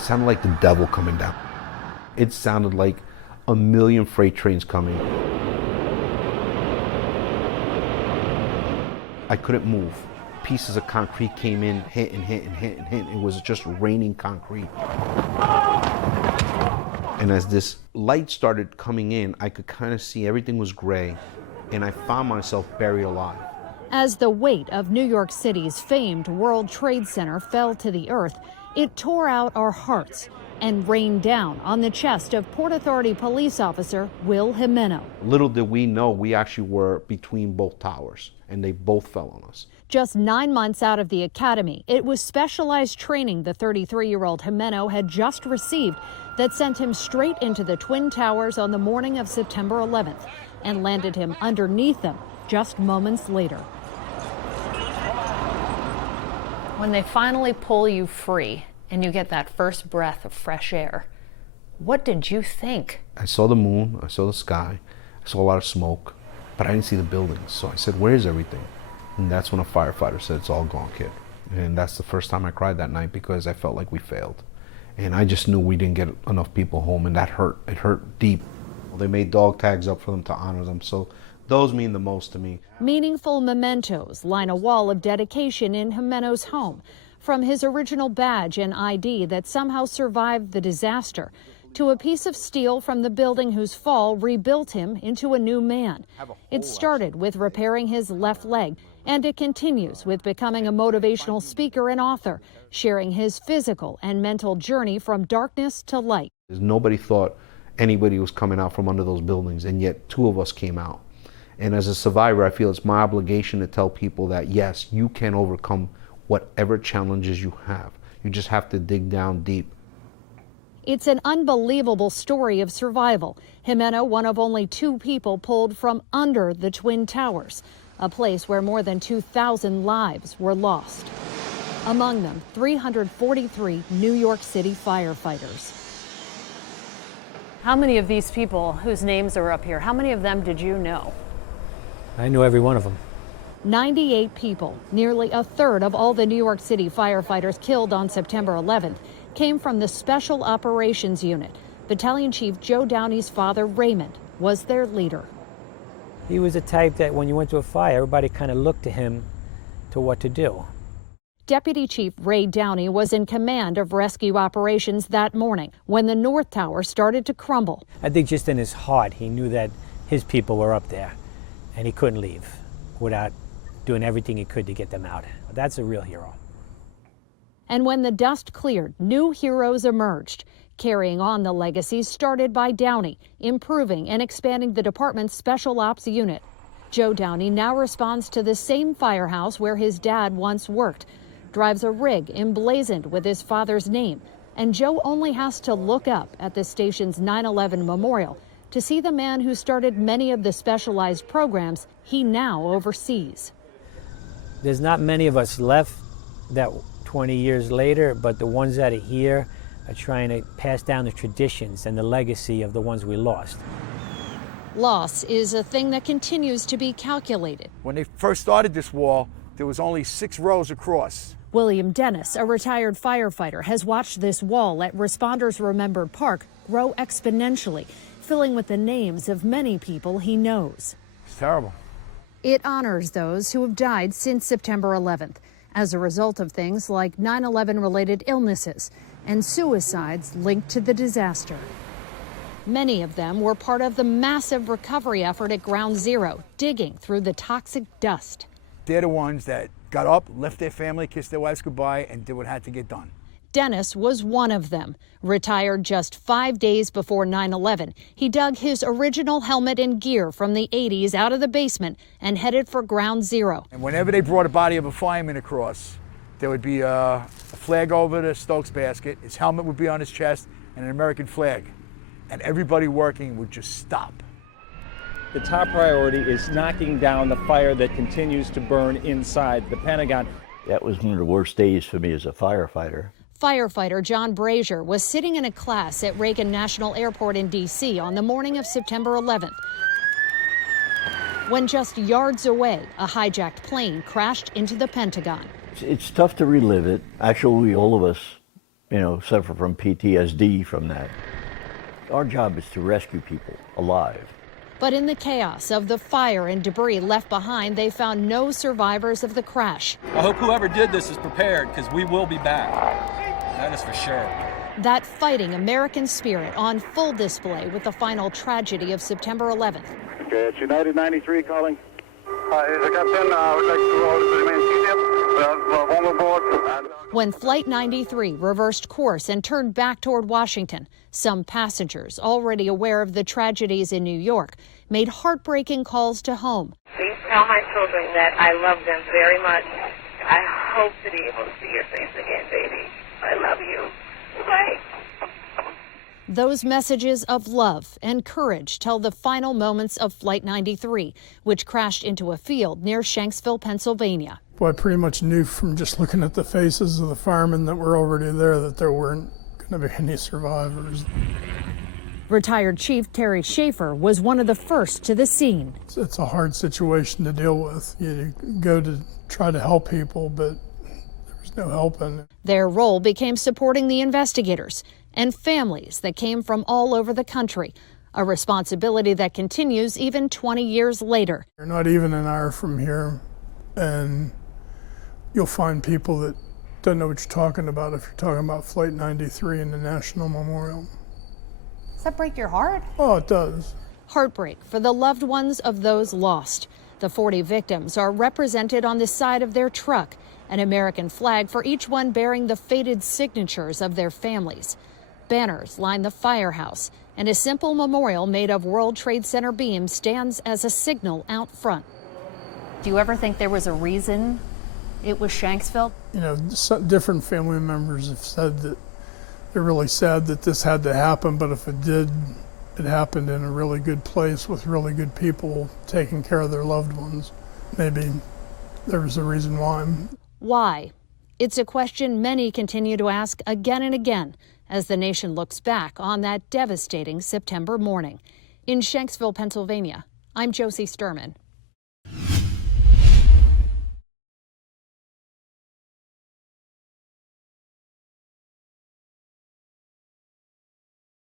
It sounded like the devil coming down. It sounded like a million freight trains coming. I couldn't move. Pieces of concrete came in, hit and hit and hit and hit. It was just raining concrete. And as this light started coming in, I could kind of see everything was gray, and I found myself buried alive. As the weight of New York City's famed World Trade Center fell to the earth, it tore out our hearts and rained down on the chest of Port Authority police officer Will Jimeno. Little did we know we actually were between both towers, and they both fell on us. Just 9 months out of the academy, it was specialized training the 33-year-old Jimeno had just received that sent him straight into the Twin Towers on the morning of September 11th and landed him underneath them just moments later. When they finally pull you free and you get that first breath of fresh air, what did you think? I saw the moon, I saw the sky, I saw a lot of smoke, but I didn't see the buildings. So I said, where's everything? And that's when a firefighter said, it's all gone, kid. And that's the first time I cried that night because I felt like we failed. And I just knew we didn't get enough people home, and that hurt. It hurt deep. They made dog tags up for them to honor them, so those mean the most to me. Meaningful mementos line a wall of dedication in Jimeno's home, from his original badge and ID that somehow survived the disaster, to a piece of steel from the building whose fall rebuilt him into a new man. It started with repairing his left leg, and it continues with becoming a motivational speaker and author, sharing his physical and mental journey from darkness to light. Nobody thought anybody was coming out from under those buildings, and yet 2 of us came out. And as a survivor, I feel it's my obligation to tell people that, yes, you can overcome whatever challenges you have. You just have to dig down deep. It's an unbelievable story of survival. Jimeno, one of only 2 people pulled from under the Twin Towers, a place where more than 2,000 lives were lost. Among them, 343 New York City firefighters. How many of these people whose names are up here, how many of them did you know? I knew every one of them. 98 people, nearly a third of all the New York City firefighters killed on September 11th, came from the Special Operations Unit. Battalion Chief Joe Downey's father, Raymond, was their leader. He was the type that when you went to a fire, everybody kind of looked to him to what to do. Deputy Chief Ray Downey was in command of rescue operations that morning when the North Tower started to crumble. I think just in his heart, he knew that his people were up there, and he couldn't leave without doing everything he could to get them out. That's a real hero. And when the dust cleared, new heroes emerged, carrying on the legacies started by Downey, improving and expanding the department's Special Ops unit. Joe Downey now responds to the same firehouse where his dad once worked, drives a rig emblazoned with his father's name, and Joe only has to look up at the station's 9/11 memorial to see the man who started many of the specialized programs he now oversees. There's not many of us left that 20 years later, but the ones that are here are trying to pass down the traditions and the legacy of the ones we lost. Loss is a thing that continues to be calculated. When they first started this wall, there was only 6 rows across. William Dennis, a retired firefighter, has watched this wall at Responders Remembered Park grow exponentially, filling with the names of many people he knows. It's terrible. It honors those who have died since September 11th as a result of things like 9/11 related illnesses and suicides linked to the disaster. Many of them were part of the massive recovery effort at Ground Zero, digging through the toxic dust. They're the ones that got up, left their family, kissed their wives goodbye, and did what had to get done. Dennis was one of them. Retired just 5 days before 9/11, he dug his original helmet and gear from the 80s out of the basement and headed for Ground Zero. And whenever they brought a body of a fireman across, there would be a flag over the Stokes basket, his helmet would be on his chest, and an American flag. And everybody working would just stop. The top priority is knocking down the fire that continues to burn inside the Pentagon. That was one of the worst days for me as a firefighter. Firefighter John Brazier was sitting in a class at Reagan National Airport in D.C. on the morning of September 11th, when just yards away, a hijacked plane crashed into the Pentagon. It's tough to relive it. Actually, all of us suffer from PTSD from that. Our job is to rescue people alive. But in the chaos of the fire and debris left behind, they found no survivors of the crash. I hope whoever did this is prepared, because we will be back. That is for sure. That fighting American spirit on full display with the final tragedy of September 11th. Okay, it's United 93 calling. The captain would like to remain seated. On board. When Flight 93 reversed course and turned back toward Washington, some passengers, already aware of the tragedies in New York, made heartbreaking calls to home. Please tell my children that I love them very much. I hope to be able to see your face again, baby. I love you. Bye. Those messages of love and courage tell the final moments of Flight 93, which crashed into a field near Shanksville, Pennsylvania. Well, I pretty much knew from just looking at the faces of the firemen that were already there that there weren't going to be any survivors. Retired Chief Terry Schaefer was one of the first to the scene. It's a hard situation to deal with. You go to try to help people, but there's no helping. Their role became supporting the investigators and families that came from all over the country, a responsibility that continues even 20 years later. You're not even an hour from here, and you'll find people that don't know what you're talking about if you're talking about Flight 93 and the National Memorial. Does that break your heart? Oh, it does. Heartbreak for the loved ones of those lost. The 40 victims are represented on the side of their truck, an American flag for each one bearing the faded signatures of their families. Banners line the firehouse, and a simple memorial made of World Trade Center beams stands as a signal out front. Do you ever think there was a reason it was Shanksville? Different family members have said that they're really sad that this had to happen, but if it did, it happened in a really good place with really good people taking care of their loved ones. Maybe there was a reason why. Why? It's a question many continue to ask again and again as the nation looks back on that devastating September morning. In Shanksville, Pennsylvania, I'm Josie Sturman.